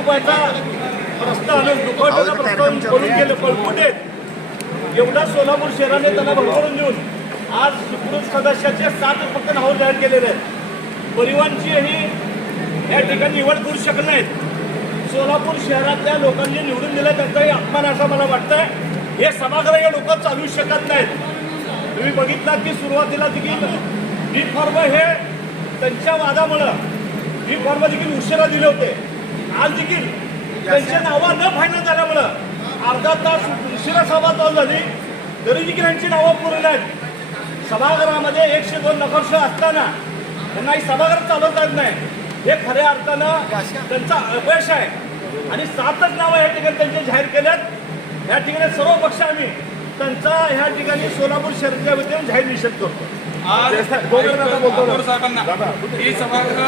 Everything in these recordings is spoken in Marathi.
रुपयाचा प्रस्ताव आणून दुखवट्याचा प्रस्ताव करून गेले पळकुटेत एवढा सोलापूर शहराने त्यांना भरभरून देऊन आज सुप्रीम सदस्याचे 7 फक्त नाव जाहीर केलेले आहेत. परिवहनचीही या ठिकाणी निवड करू शकत नाहीत. सोलापूर शहरातल्या लोकांनी निवडून दिलं त्यांचाही अपमान असा मला वाटतंय. हे सभागृह हे लोक चालू शकत नाहीत. तुम्ही बघितला की सुरुवातीला देखील बी फॉर्म हे त्यांच्या वादामुळं बी फॉर्म देखील उशिरा दिले होते. आज देखील त्यांच्या नावं न फायनल झाल्यामुळं अर्धा तास उशिरा सभा चालू झाली तरी देखील यांची नावं पुरली आहेत. सभागृहामध्ये 102 नगरसेवक असताना त्यांना ही सभागृह चालवता येत नाही. हे खऱ्या अर्थानं त्यांचा अपयश आहे. आणि 7च नावं या ठिकाणी त्यांचे जाहीर केल्यात. या ठिकाणी सर्व पक्ष आम्ही त्यांचा ह्या ठिकाणी सोलापूर शहराच्या वतीने जाहीर निषेध करतो. आज साहेबांना ही सभागृह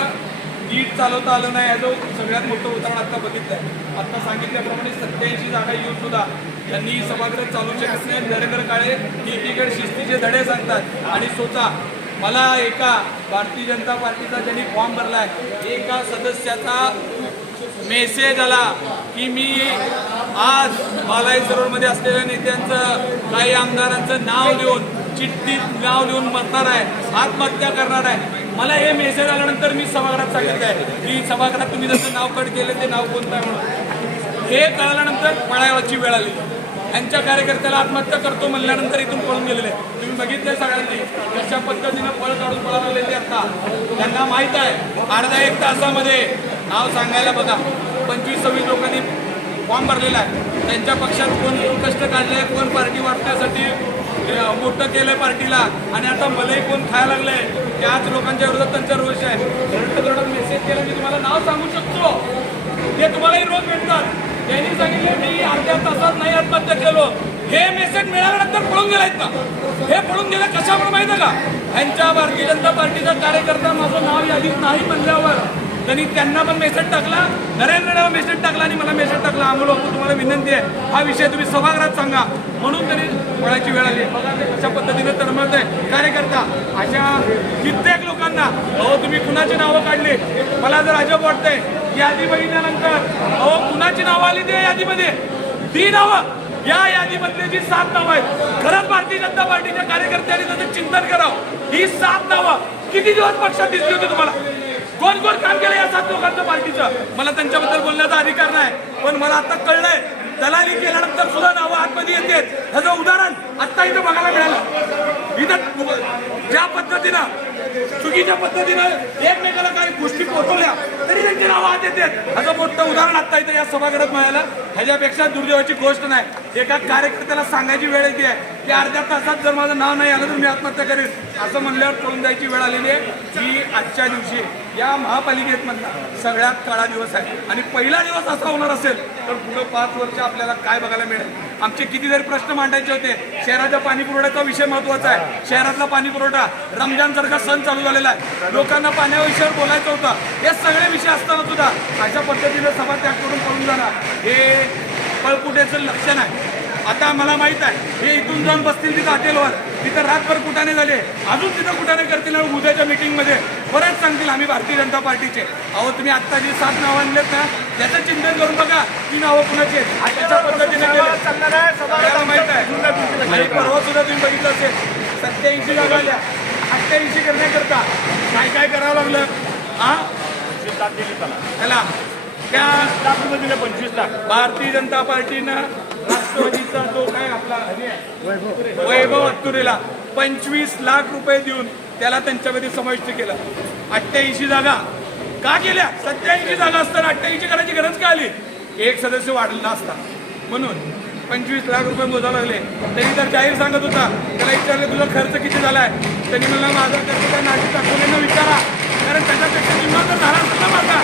नीट चालवता आलं नाही याचं सगळ्यात मोठं उदाहरण आता बघितलंय. आता सांगितल्याप्रमाणे 87 जागा येऊन सुद्धा त्यांनी ही सभागृह चालू शकत नाही. दरेकर काळे एकीकडे शिस्तीचे धडे सांगतात आणि स्वतः मला एका भारतीय जनता पार्टीचा ज्यांनी फॉर्म भरलाय एका सदस्याचा मेसेज आला की मी आज बालाई सरोवरमध्ये असलेल्या नेत्यांचं काही आमदारांचं नाव लिहून चिठ्ठीत नाव लिहून मरणार आहे, आत्महत्या करणार आहे. मला हे मेसेज आल्यानंतर मी सभागृहात सांगितलं आहे की सभागृहात तुम्ही जसं नाव कट केलं ते नाव कोणतं आहे म्हणून. हे कळल्यानंतर पळायची वेळ आली. यांच्या कार्यकर्त्याला आत्महत्या करतो म्हणल्यानंतर इथून पळून गेलेले. तुम्ही बघितले सगळ्यांनी कशा पद्धतीनं पळ काढून पळायला लागले. आता त्यांना माहीत आहे अर्धा 1 तासामध्ये नाव सांगायला बघा 25-26 लोकांनी फॉर्म भरलेला आहे. त्यांच्या पक्षात कोण कष्ट काढले, कोण पार्टी वाटण्यासाठी मोठं केलंय पार्टीला आणि आता मलाही कोण खायला लागलंय. त्याच लोकांच्या विरोधात त्यांचा रोष आहे. रडत मेसेज केला की तुम्हाला नाव सांगू शकतो ते तुम्हालाही रोज भेटतात. त्यांनी सांगितलं मी अर्ध्या तासात नाही आत्महत्या केलो. हे मेसेज मिळाल्यानंतर पळून गेलायत ना. हे पळून गेले कशामुळे माहिती का? यांच्या भारतीय जनता पार्टीचा कार्यकर्ता माझं नाव यादीत नाही म्हणल्यावर त्यांनी त्यांना पण मेसेज टाकला, नरेंद्रला मेसेज टाकला आणि मला मेसेज टाकला. आम्हाला तुम्हाला विनंती आहे हा विषय तुम्ही सभागृहात सांगा म्हणून त्यांनी पळायची वेळ आली. बघा ते कशा पद्धतीने तळमळत आहे कार्यकर्ता. अशा कित्येक लोकांना अहो तुम्ही कुणाची नावं काढली मला जर अजब वाटतंय. यादी बघितल्यानंतर अहो कुणाची नावं आली त्या यादीमध्ये 3 नावं. या यादीमधले जी 7 नावं आहेत खरंच भारतीय जनता पार्टीच्या कार्यकर्त्यांनी त्याचं चिंतन करावं. ही 7 नावं किती दिवस पक्षात दिसली होती तुम्हाला? कोण कोण काम केलं या 7 लोकांचं पार्टीचं? मला त्यांच्याबद्दल बोलण्याचा अधिकार नाही पण मला आता कळलंय दलाली केल्यानंतर सुद्धा नावं आतमध्ये येते. ह्याचं उदाहरण आत्ता इथं बघायला मिळालं. इथं ज्या पद्धतीनं चुकीच्या पद्धतीनं एकमेकाला काही गोष्टी पोहोचवल्या तरी त्यांची नावं आत येतात. ह्याचं मोठं उदाहरण आत्ता इथं या सभागृहात मिळालं. ह्याच्यापेक्षा दुर्दैवाची गोष्ट नाही. एका कार्यकर्त्याला सांगायची वेळ येते की अर्ध्या तासात जर माझं नाव नाही आलं तर मी आत्महत्या करेन असं म्हणल्यावर पळून जायची वेळ आलेली आहे. ही आजच्या दिवशी या महापालिकेत मधला सगळ्यात काळा दिवस आहे आणि पहिला दिवस असा होणार असेल तर पुढे 5 वर्ष आपल्याला काय बघायला मिळेल. आमचे कितीतरी प्रश्न मांडायचे होते. शहराच्या पाणी पुरवठ्याचा विषय महत्वाचा आहे. शहरातला पाणी पुरवठा रमजान सारखा सण चालू झालेला आहे. लोकांना पाण्याविषयावर बोलायचं होतं. हे सगळे विषय असताना सुद्धा अशा पद्धतीने सभा त्याग करून पळून जाणार हे पळकुटेचं लक्षण आहे. आता मला माहित आहे हे इथून जाऊन बसतील तिथं हॉटेलवर तिथं रातभर कुटाणे झाले अजून तिथं कुटाणे करतील आणि उद्याच्या मीटिंगमध्ये परत सांगतील आम्ही भारतीय जनता पार्टीचे. अहो तुम्ही आत्ता जी 7 नावं आणलेत ना त्याचं चिंतन करून बघा ती नावं कुणाची आहेत. अशा पद्धतीने सगळ्याला माहित आहे. आणि परवा सुद्धा तुम्ही बघितलं असेल 87 जागा आल्या. 88 करण्याकरता काय काय करावं लागलं. हा 25 लाख दिली त्याला त्या 25 लाख रुपये दिले. 25 लाख भारतीय जनता पार्टीनं राष्ट्रवादीचा जो काय आपला वैभव अत्तुरेला 25 लाख रुपये देऊन त्याला त्यांच्यामध्ये समाविष्ट केलं. 88 जागा का केल्या? 87 जागा असताना 88 करायची गरज का आली? एक सदस्य वाढला असता म्हणून 25 लाख रुपये मोजायला लागले. त्यांनी तर जाहीर सांगत होता. त्याला विचारले तुझा खर्च किती झालाय? त्यांनी म्हणलं माझा खर्च त्या नाशिक दाखवलेला विचारा कारण त्याच्यापेक्षा निम्मा तर झाला असता ना माझा.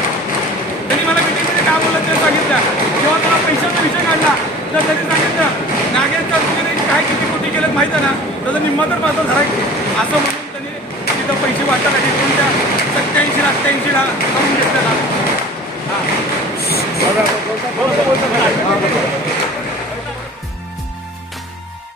त्यांनी मला मीटिंगमध्ये काय बोलत ते सांगितलं. जेव्हा मला पैशाचा विषय काढला तर त्यांनी सांगितलं नागेशच्या चुकीने काय किती कोटी केलं माहिती आहे ना त्याचा निम्मा तर माझा झाला असं म्हणून त्यांनी तिथं पैसे वाटायसाठी तुमच्या 87-88 ला करून घेतलं.